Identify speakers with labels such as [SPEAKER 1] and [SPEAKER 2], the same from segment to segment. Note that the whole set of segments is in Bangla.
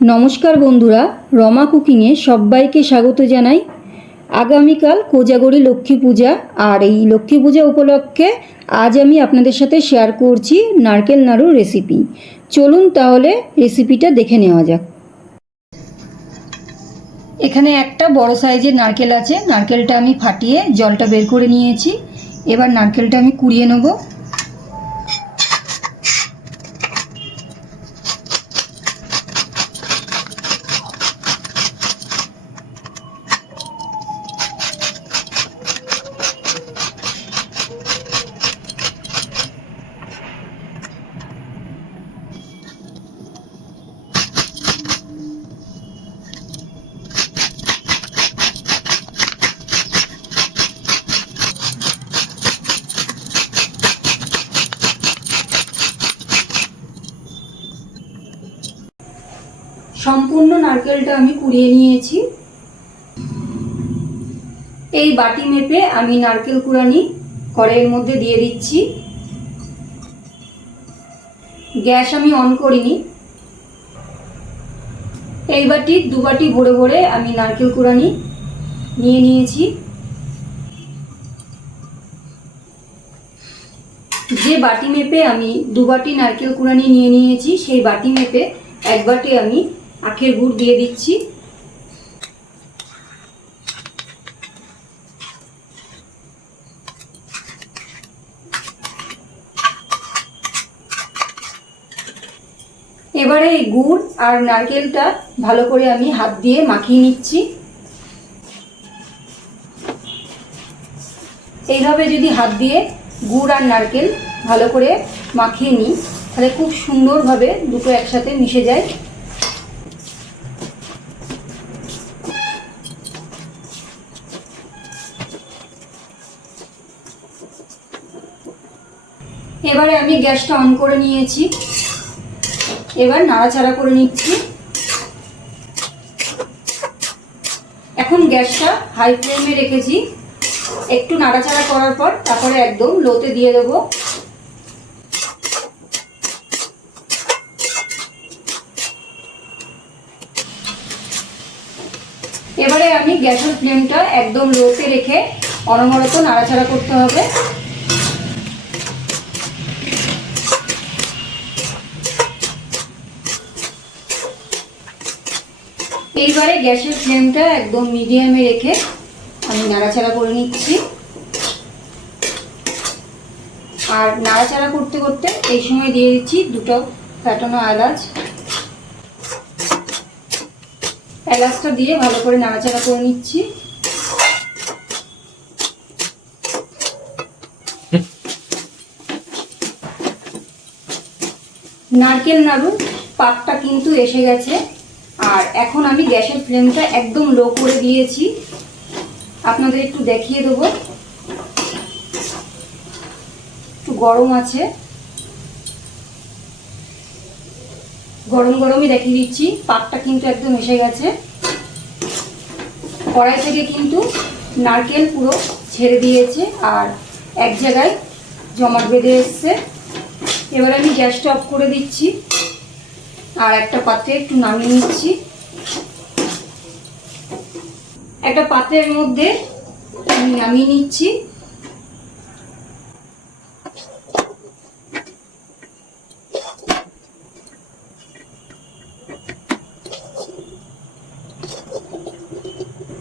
[SPEAKER 1] নমস্কার বন্ধুরা, রমা কুকিংয়ে সবাইকে স্বাগত জানাই। আগামীকাল কোজাগরী লক্ষ্মী পূজা, আর এই লক্ষ্মী পূজা উপলক্ষে আজ আমি আপনাদের সাথে শেয়ার করছি নারকেল নাড়ুর রেসিপি চলুন তাহলে রেসিপিটা দেখে নেওয়া যাক। এখানে একটা বড় সাইজের নারকেল আছে। নারকেলটা আমি ফাটিয়ে জলটা বের করে নিয়েছি। এবার নারকেলটা আমি কুড়িয়ে নেব। সম্পূর্ণ নারকেলটা আমি কুড়িয়ে নিয়েছি। এই বাটি মেপে আমি নারকেল কুড়ানি কড়াইয়ের মধ্যে দিয়ে দিচ্ছি। গ্যাস আমি অন করিনি। এই বাটি, দু বাটি ভরে ভরে আমি নারকেল কুড়ানি নিয়ে নিয়েছি। যে বাটি মেপে আমি দু বাটি নারকেল কুড়ানি নিয়ে নিয়েছি, সেই বাটি মেপে এক বাটি আমি আখের গুড় দিয়ে দিচ্ছি। এবারে এই গুড় আর নারকেলটা ভালো করে আমি হাত দিয়ে মাখিয়ে নিচ্ছি। এইভাবে যদি হাত দিয়ে গুড় আর নারকেল ভালো করে মাখিয়ে নিই, তাহলে খুব সুন্দরভাবে দুটো একসাথে মিশে যায়। এবারে আমি গ্যাসটা অন করে নিয়েছি। এবার নাড়াচাড়া করে নিচ্ছি। এখন গ্যাসটা হাই ফ্লেমে রেখেছি। একটু নাড়াচাড়া করার পর তারপরে একদম লোতে দিয়ে দেবো। এবারে আমি গ্যাসের ফ্লেমটা একদম লোতে রেখে অনবরত নাড়াচাড়া করতে হবে। এইবারে গ্যাসের ফ্লেমটা একদম মিডিয়ামে রেখে আমি নাড়াচাড়া করে নিচ্ছি। আর নাড়াচাড়া করতে করতে এই সময় দিয়ে দিচ্ছি দুটো ফ্যাটানো এলাচ। এলাচটা দিয়ে ভালো করে নাড়াচাড়া করে নিচ্ছি। নারকেল নাড়ু, পাকটা কিন্তু এসে গেছে। আর এখন আমি গ্যাসের ফ্লেমটা একদম লো করে দিয়েছি। আপনাদের একটু দেখিয়ে দেবো। একটু গরম আছে। গরম গরমই দেখিয়ে দিচ্ছি। পাকটা কিন্তু একদম এসে গেছে। কড়াই থেকে কিন্তু নারকেল পুরো ছেড়ে দিয়েছে আর এক জায়গায় জমাট বেঁধে এসছে। এবার আমি গ্যাসটা অফ করে দিচ্ছি। আর একটা পাত্রে একটু নামিয়ে নিচ্ছি। একটা পাত্রের মধ্যে আমি নামিয়ে নিচ্ছি।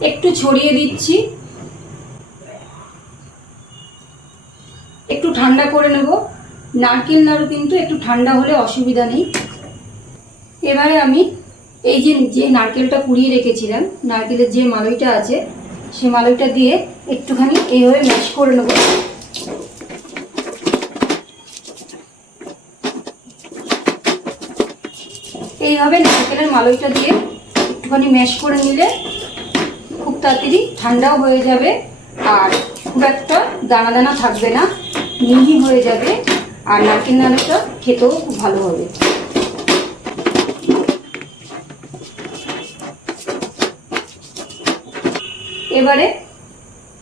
[SPEAKER 1] একটু ছড়িয়ে দিচ্ছি। একটু ঠান্ডা করে নেব। নারকেল নাড়ু কিন্তু একটু ঠান্ডা হলে অসুবিধা নেই। এবারে আমি এই যে যে নারকেলটা কুড়িয়ে রেখেছিলাম, নারকেলের যে মালইটা আছে, সে মালইটা দিয়ে একটুখানি এইভাবে ম্যাশ করে নেব। এইভাবে নারকেলের মালইটা দিয়ে একটুখানি ম্যাশ করে নিলে খুব তাড়াতাড়ি ঠান্ডাও হয়ে যাবে আর খুব একটা দানা দানা থাকবে না, মিহি হয়ে যাবে আর নারকেল নাড়ুটা খেতেও খুব ভালো হবে। এবারে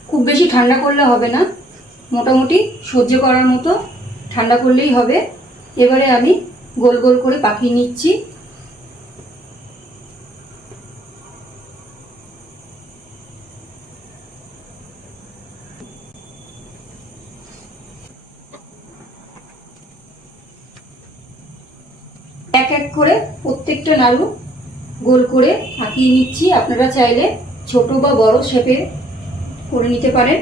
[SPEAKER 1] খুব বেশি ঠান্ডা করলে হবে না। মোটামুটি সহ্য করার মতো ঠান্ডা করলেই হবে। এবারে আমি গোল গোল করে পাকিয়ে নিচ্ছি। এক এক করে প্রত্যেকটা নাড়ু গোল করে পাকিয়ে নিচ্ছি। আপনারা চাইলে ছোট বা বড় শেপে করে নিতে পারেন।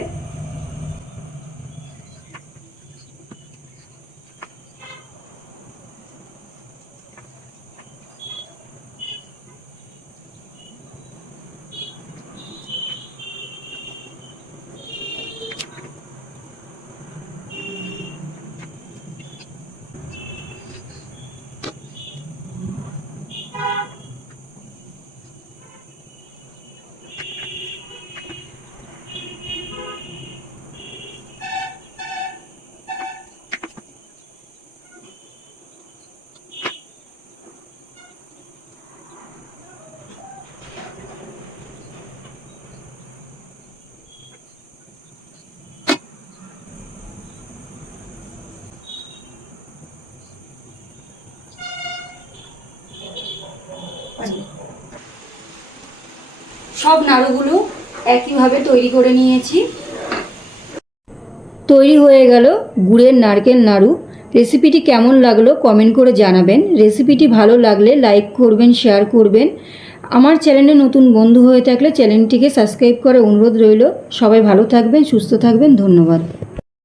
[SPEAKER 1] সব নাড়ুগুলো একইভাবে তৈরি করে নিয়েছি। তৈরি হয়ে গেল গুড়ের নারকেল নাড়ু। রেসিপিটি কেমন লাগল কমেন্ট করে জানাবেন। রেসিপিটি ভালো লাগলে লাইক করবেন, শেয়ার করবেন। আমার চ্যানেলে নতুন বন্ধু হয়ে থাকলে চ্যানেলটিকে সাবস্ক্রাইব করে অনুরোধ রইল। সবাই ভালো থাকবেন, সুস্থ থাকবেন। ধন্যবাদ।